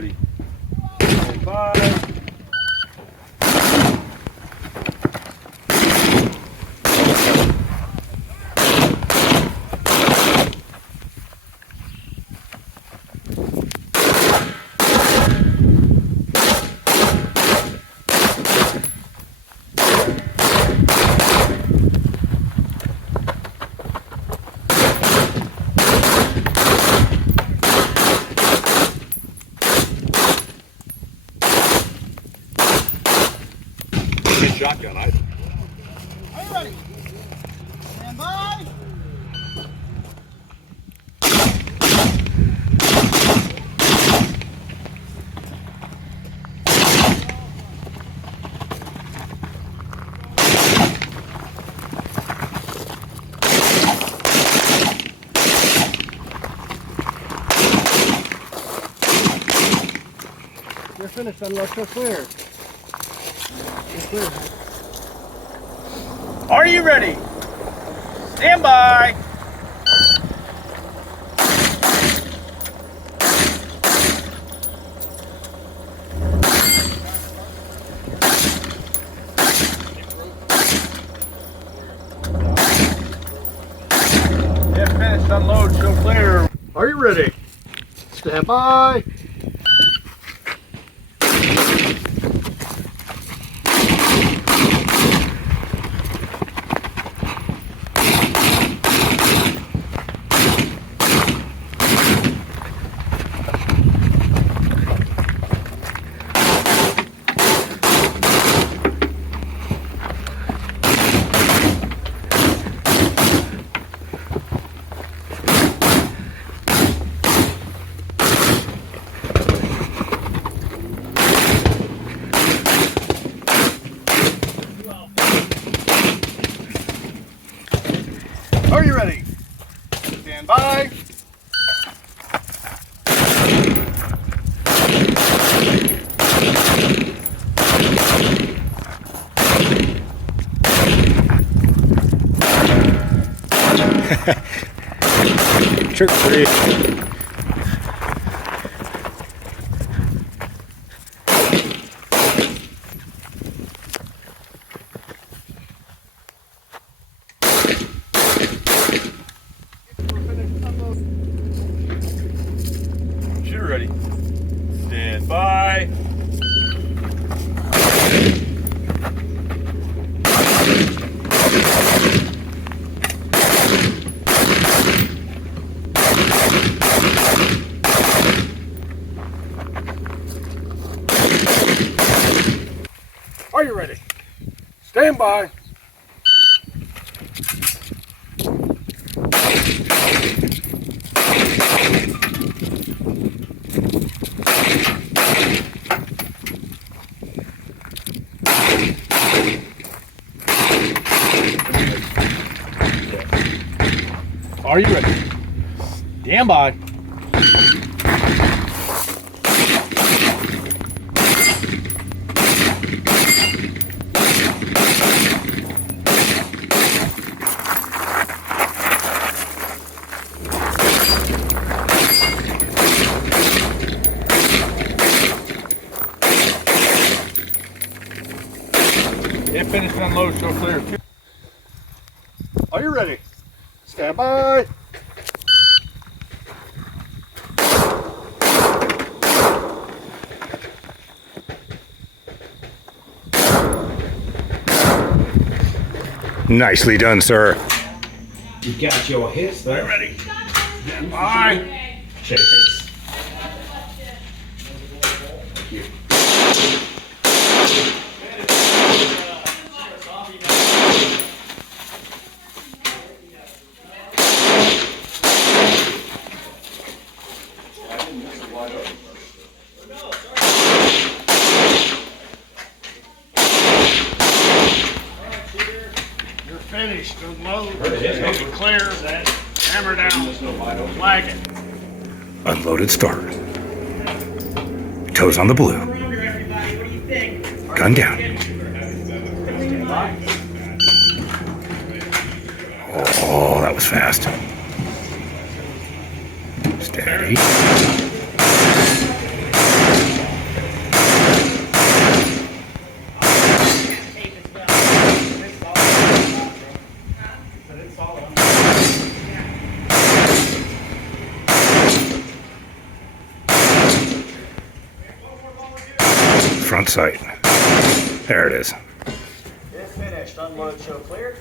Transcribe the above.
ready? Stand by. Shotgun either. Are you ready? Stand by. You're finished. Unlock so clear. You're clear. Are you ready? Stand by. Get finished. Unload. Show clear. Are you ready? Stand by. Are you ready? Stand by. Trick three. Shooter ready. Stand by. Are you ready? Stand by. Are you ready? Stand by. Get finished and unload, show clear. Are you ready? Stand by. Nicely done, sir. You got your hits there. Ready? Stand by. Chase. You're finished. Unload. Show clear. Hammer down. Flag it. Unloaded starter. Toes on the blue. Gun down. Oh, that was fast. Steady. on sight. There it is. If finished, unload, show clear.